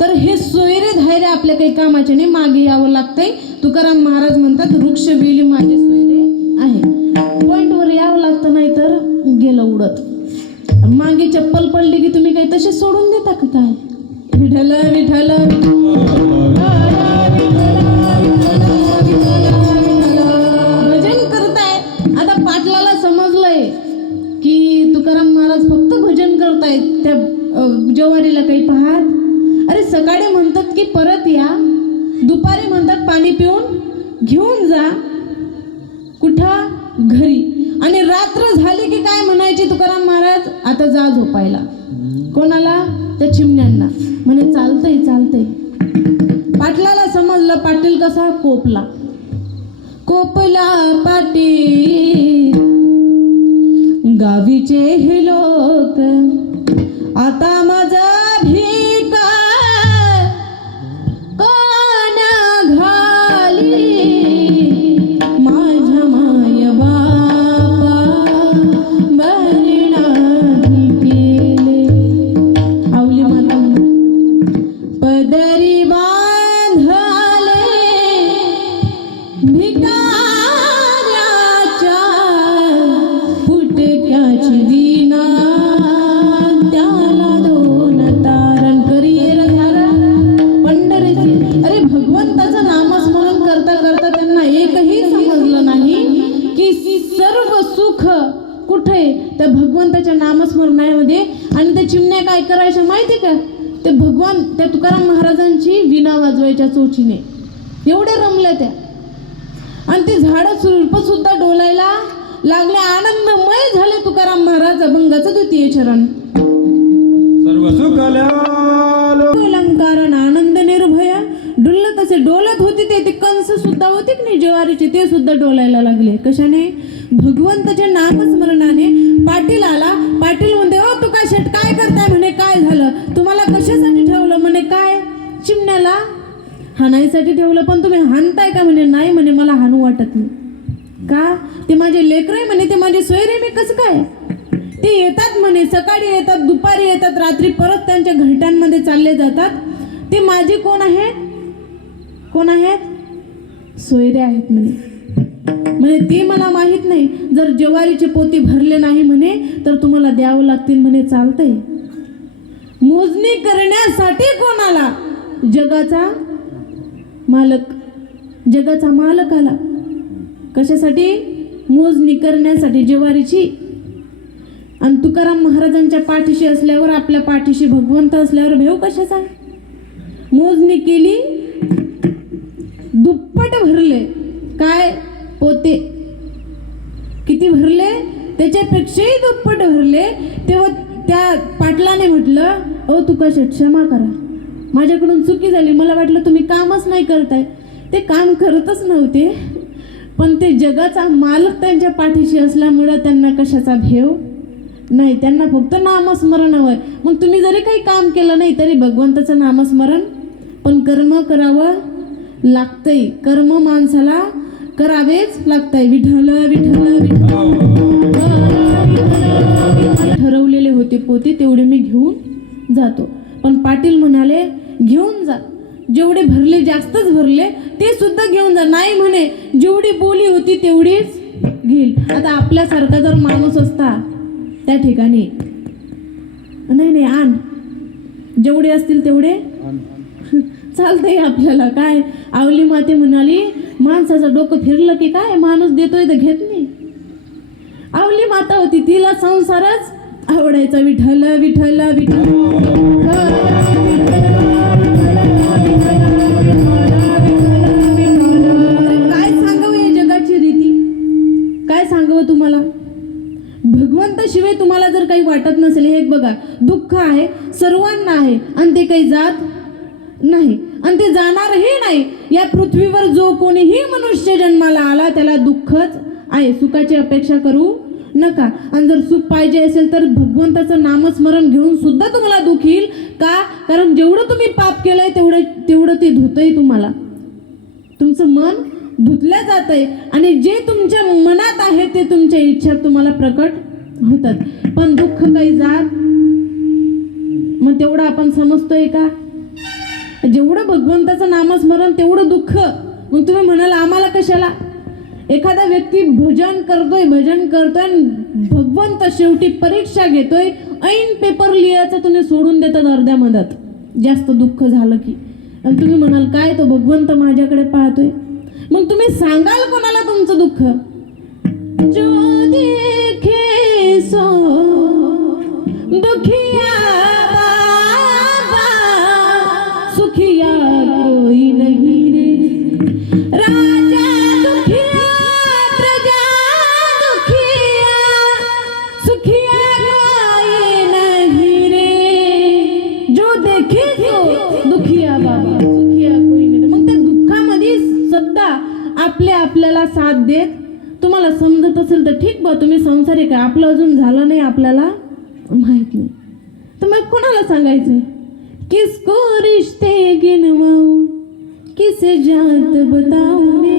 तर हे सोयरे धैर्य आपल्या काही कामाचे नाही, मागे यावं लागतंय. तुकाराम महाराज म्हणतात वृक्ष वेली माझे सोयरे आहे. पॉइंटवर यावं लागतं, नाही तर गेलं उडत. मागे चप्पल पडली की तुम्ही काही तसे सोडून देता का काय? विठ्ठल विठ्ठल भजन करताय. आता पाटलाला समजलंय की तुकाराम महाराज फक्त भजन करतायत, त्या जवारीला काही पाहत. अरे सकाळी म्हणतात की परत या, दुपारी म्हणतात पाणी पिऊन घेऊन जा. कुठं? घरी. आणि रात्र झाली की काय म्हणायचे तुकाराम महाराज? आता जा झोपायला. कोणाला? त्या चिमण्यांना. म्हणे चालतंय चालतंय. पाटलाला समजलं. पाटील कसा? कोपला. कोपला पाटील गावीचे हे लोक, आता माझा भिका कोण घाली, माझ्या माय बापा बरी नाही केले. आवली माता पदरी बांधले भिकाऱ्याच्या फुटक्याची विना, त्याला दोन तारण करियर धारण पंढरीची. अरे भगवंताचं नामस्मरण करता करता त्यांना एकही समजलं नाही की सर्व सुख कुठे? त्या भगवंताच्या नामस्मरणामध्ये. आणि त्या चिमण्या काय करायच्या माहिती का? ते भगवान त्या तुकाराम महाराजांची विणा वाजवायच्या चोचीने. एवढे रमले त्या. आणि ते झाडं सुल्प सुद्धा डोलायला लागले. आनंदमय झाले तुकाराम महाराज. अभंगाचं द्वितीय चरण. सर्व सुख अलंकार आनंद निर्भय डुलत तसे डोलत होते. ते कंस सुद्धा होते की नाही ज्वारीचे, ते सुद्धा डोलायला लागले. कशाने? भगवंताच्या नामस्मरणाने. पाटील आला. पाटील म्हणते ओ तुका शेट काय करताय? म्हणे काय झालं? तुम्हाला कशासाठी ठेवलं? म्हणे काय? चिमण्याला हाणायसाठी ठेवलं. पण तुम्ही हाणताय का? म्हणे नाही. म्हणे मला हाणू वाटत नाही. का? ते माझे लेकरं म्हणे, ते माझे सोयरे. मी कसं काय? ते येतात म्हणे, सकाळी येतात, दुपारी येतात, रात्री परत त्यांच्या घरट्यांमध्ये चालले जातात. ते माझे कोण आहेत? कोण आहेत? सोयरे आहेत म्हणे. ते मला माहित नाही. जर ज्वारीचे पोती भरले नाही म्हणे तर तुम्हाला द्यावं लागतील म्हणे. चालतंय. मोजणी करण्यासाठी कोणाला? जगाचा मालक. जगाचा मालक आला. कशासाठी? मोजणी करण्यासाठी ज्वारीची. आणि तुकाराम महाराजांच्या पाठीशी असल्यावर, आपल्या पाठीशी भगवंत असल्यावर भेव कशाचा? मोजणी केली, दुप्पट भरले. काय? पोते. किती भरले? त्याच्यापेक्षाही दुप्पट भरले. तेव्हा त्या पाटलाने म्हटलं ओ तुका शेठ क्षमा करा, माझ्याकडून चुकी झाली. मला वाटलं तुम्ही कामच नाही करताय. ते काम करतच नव्हते, पण ते जगाचा मालक त्यांच्या पाठीशी असल्यामुळं त्यांना कशाचा भेव नाही. त्यांना फक्त नामस्मरण हवंय. मग तुम्ही जरी काही काम केलं नाही तरी भगवंताचं नामस्मरण. पण कर्म करावं लागतंय. कर्म माणसाला करावेच लागतंय. विठ्ठल विठ्ठल ठरवलेले होते पोते, तेवढे मी घेऊन जातो. पण पाटील म्हणाले घेऊन जा. जेवढे भरले, जास्तच भरले, ते सुद्धा घेऊन जा. नाही म्हणे, जेवढी बोली होती तेवढीच घेईल. आता आपल्यासारखा जर माणूस असता त्या ठिकाणी, नाही नाही आण, जेवढे असतील तेवढे चालतंय आपल्याला. काय? आवली माते म्हणाली माणसाचं डोकं फिरलं की काय माणूस देतोय तर घेत नाही. आवली माता होती, तिला संसारच आवडायचा. विठ्ठल विठ्ठल विठ्ठल. काय सांगावं या जगाची रीती? काय सांगावं तुम्हाला? भगवंताशिवाय तुम्हाला जर काही वाटत नसेल, हे बघा, दुःख आहे सर्वांना आहे आणि ते काही जात नाही आणि ते जाणारही नाही. या पृथ्वीवर जो कोणीही मनुष्य जन्माला आला त्याला दुःखच आहे. सुखाची अपेक्षा करू नका. आणि जर सुख पाहिजे असेल तर भगवंताचं नामस्मरण घेऊन सुद्धा तुम्हाला दुःख येईल. का? कारण जेवढं तुम्ही पाप केलंय तेवढं ते धुतंय तुम्हाला. तुमचं मन धुतल्या जातंय आणि जे तुमच्या मनात आहे ते तुमच्या इच्छा तुम्हाला प्रकट होतात. पण दुःख काही जात मग तेवढं आपण समजतोय का? जेवढं भगवंताचं नामस्मरण तेवढं दुःख. मग तुम्ही म्हणाल आम्हाला कशाला? एखादा व्यक्ती भजन करतोय आणि भगवंत शेवटी परीक्षा घेतोय. ऐन पेपर लिहायचं तुम्ही सोडून देतात अर्ध्या मधात जास्त दुःख झालं की. आणि तुम्ही म्हणाल काय तो भगवंत माझ्याकडे पाहतोय. मग तुम्ही सांगाल कोणाला तुमचं दुःख? जो देखे सो दुखिया बाबा, सुखिया कोई नहीं रे. राजा दुखिया प्रजा दुखिया, सुखिया कोई नहीं रे. जो देखे सो दुखिया बाबा, सुखिया कोई नहीं रे. मग त्या दुःखामध्ये सध्या आपल्याला साथ देत. तुम्हाला समजत असेल तर ठीक बा, तुम्ही संसारिक आहे, आपलं अजून झालं नाही आपल्याला माहित नाही. तर मग कोणाला सांगायचंय? किसको रिश्ते गिनवाऊं, किसे जात बताऊं.